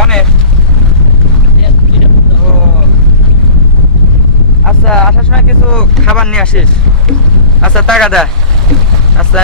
কনে ও আচ্ছা আসার সময় কিছু খাবার নিয়ে আসিস আচ্ছা টাকা দে আচ্ছা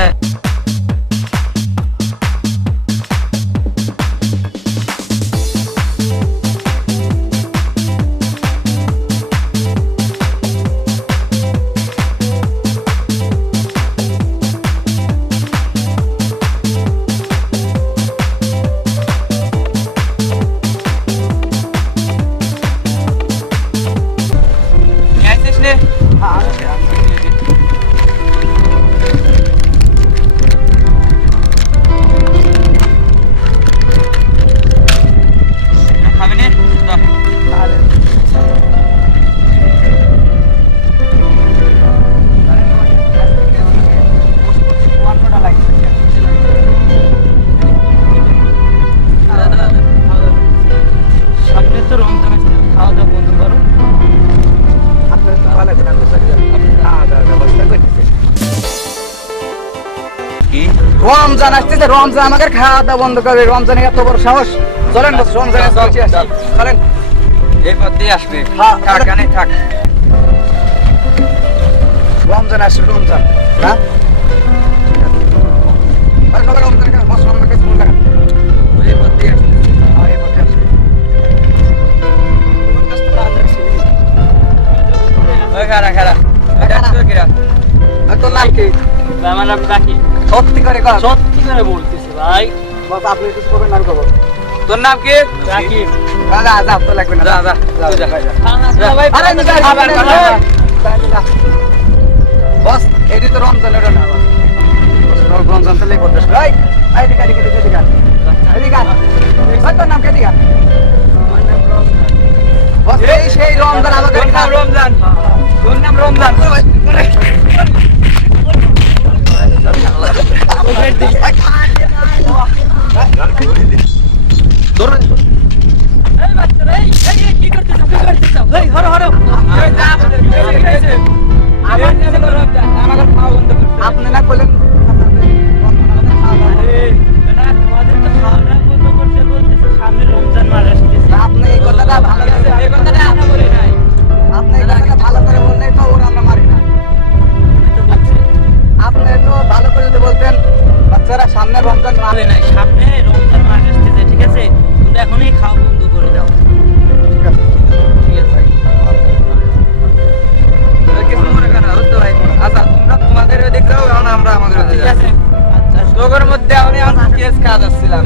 রমজান আসতেছে রমজান আমাদের খাওয়া দাওয়া বন্ধ করবে রমজানে এত বড় সাহস চলেন রমজানে চলেন এই পথ দিয়ে আসবে কারখানে থাক রমজান আসবে রমজান না তোর নাম কি? আমার নাম রাকি। সত্যি করে বলতেছি ভাই বাস আপনি কিছু করবেন না করবো তোর নাম কি? রাকি। দাদা যা তো লাগবে না যা বস এটি তো রমজান এটা না রমজান তো লেগে পড়তেছ ভাই তোর নাম কে দিঘা বস এই সেই রমজান আমাদের রমজান তোর নাম রমজান আপনি না করলেন সামনে রমজান মাস আসতেছে আপনি এই কথাটা ভালো আপনি এই কথাটা ভালো করে বললেই তো ওরা আমরা মারি না আপনি তো ভালো করে যদি বলতেন বাচ্চারা সামনে রমজান মাস নাই সামনে রমজান মাস আসতেছে ঠিক আছে তোমরা এখনই খাওয়া বন্ধ করে দাও ঠিক আছে কিছু মনে করেন বুঝতে ভাই আচ্ছা তোমরা তোমাদের দিক যাও এখন আমরা আমাদের ঠিক আছে আচ্ছা তোদের মধ্যে আমি কেস কাজ আসছিলাম